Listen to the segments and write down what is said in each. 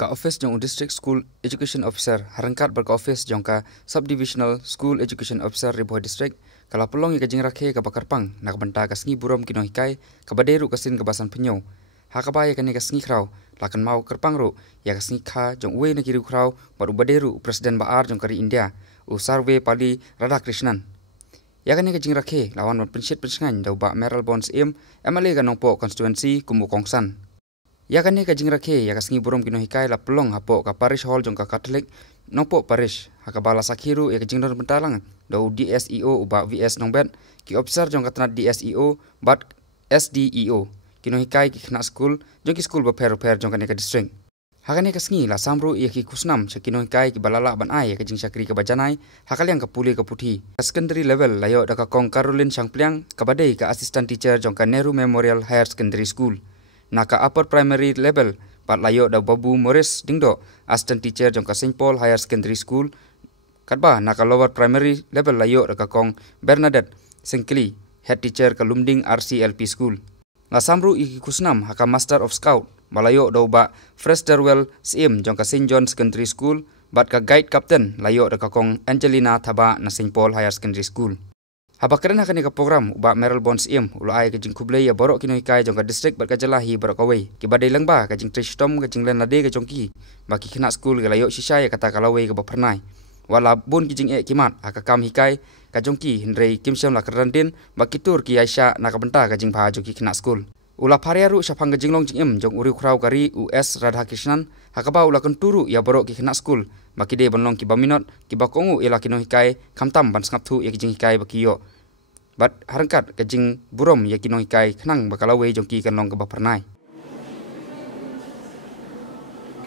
Ka office jong district school education officer harangkat ber ka office jong ka subdivisional school education officer ri Bhoi district kala pelong ka jing Rakhe ka bakar pang nak benta ka sngi burom kino hikai ka baderu ka sin ka basan penyo ha ka ba ya kani ka sngi krau lakan mau kerpang ru ya ka sngi kha jong we na kiru krau baru baderu presiden baar jong kari India u sarve pali Radhakrishnan ya kani ka jing Rakhe lawan pensit pensengan dau ba Meral Bonds MLA ka Nongpoh constituency kumu kongsan. Ya kan ni ka jing Rakhe ya ka sngi burom kino hikai la pelong hapo ka parish hall jong ka Catholic Nongpoh parish ha ka bala sakhiru ya ka jing don bentalang do DSEO uba VS Nongbet ki officer jong ka tanat DSEO but SDEO kino hikai ki khna school jong ki school ba pher jong ka ne ka district ha ka ne ka sngi la samru ya ki kusnam cha kino hikai ki balala ban ai ya ka jing sakri ka bajanai ha ka liang ka puli ka puthi secondary level layo da ka kong Caroline Changpliang ka badai ka assistant teacher jong ka Nehru Memorial Higher Secondary School. Naka upper primary level pat layo da Babu Morris dingdo assistant teacher jong ka St Paul Higher Secondary School katba naka lower primary level layo da ka kong Bernadette Sengkli head teacher ka Lumding RCLP School la samru iki kusnam haka master of scout malayo da ba Fresh Terwell SIM jong ka St John Secondary School bat ka guide captain layo da ka kong Angelina Thaba na St Paul Higher Secondary School. Habakran kani ka program uba Meral Bonds ulai ka jing kublai ya borok kino hikai jong ka district bar ka jalahi borok kawai ki badai langba ka jing tristom ka jing len lade ka jongki baki khina school ga layo shisha ya kata kalawai ka bapernai wala bun ki jing kimat aka kam hikai ka jongki hindrei kimsam la kerandin baki tur ki aisha na ka benta ka jing bha jongki khina school ula phariaru syafang ka jinglong jing jong uri khrau kari US Radhakrishnan hakaba ula konturu ya borok ki khina school baki de bonlong ki baminot ki bakongu ila kino hikai khamtam ban sngap thu ya ki jing hikai baki yo bat harangkat ka jing burom ya kino hikai khnang bakalawe jongki kan long ka bapernai.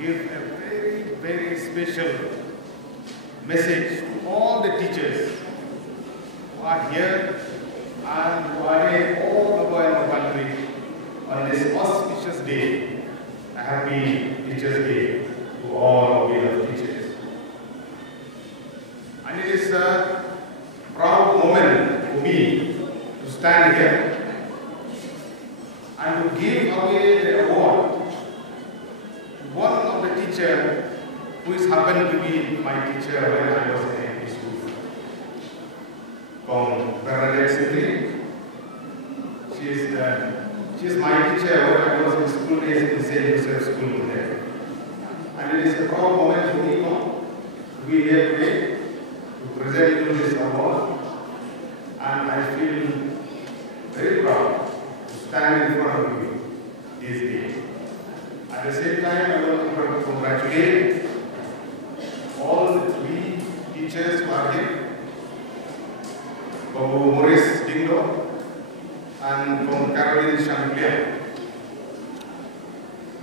Give a very, very special message to all the teachers who are here and who are all over the country on this auspicious day, a happy Teachers' Day to all we love teachers. And it is a proud moment for me to stand here and to give away the award to one of the teachers who is happened to be my teacher when I was in AP school. From Bernadette Singh. She is my teacher when I was in school days in St. Joseph School there. And it is a proud moment for me to be here today to present you this award. And I feel very proud to stand in front of you this day. At the same time, I want to congratulate all the three teachers who are here, Babu Morris Dingdo and from Caroline Changpliang.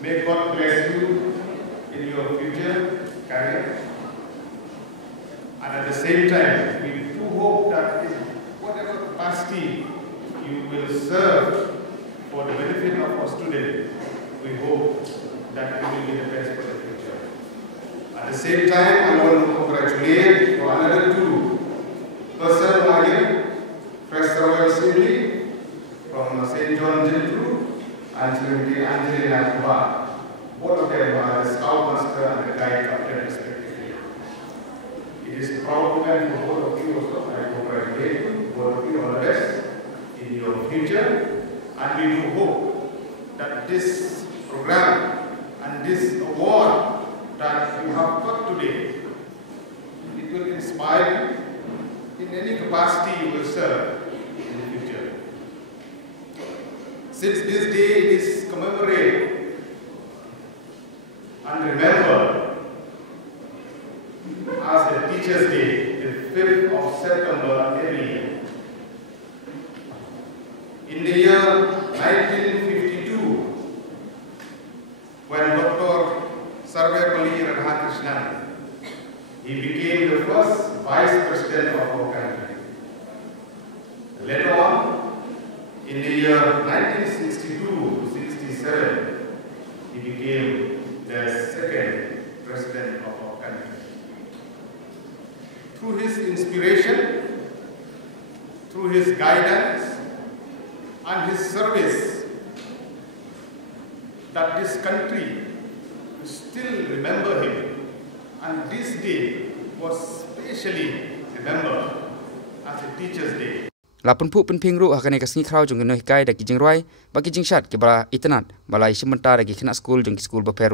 May God bless you in your future career. And at the same time, we do hope that in whatever capacity you will serve for the benefit of our students, we hope that you will be the best for the future. At the same time, I want to congratulate for another two persons who are here, Fresh Terwell Assembly from St. John Gentru and Srimati Angelina Thaba. Both of them are the scoutmaster and the guide captain respectively. It is a proud moment for both of you also. I congratulate you, both of you, all the best in your future. And we do hope that this program and this award that you have got today, it will inspire you in any capacity you will serve in the future. Since this day is commemorated and remembered as a Teachers' Day, the 5th of September every year. In the year 1952, when Dr. Sarvepalli Radhakrishnan, he became the first Vice President of our country. Later on, in the year 1962-67, he became the second President of our country. Through his inspiration, through his guidance, and his service, that this country still remember him. And this day was specially remembered as a Teacher's Day. Lapun pu penping ru hakane kasni krau jong no hikai da kijing roi bagi jing shat ke bala itanat balai sementara gi kena school jong school baper.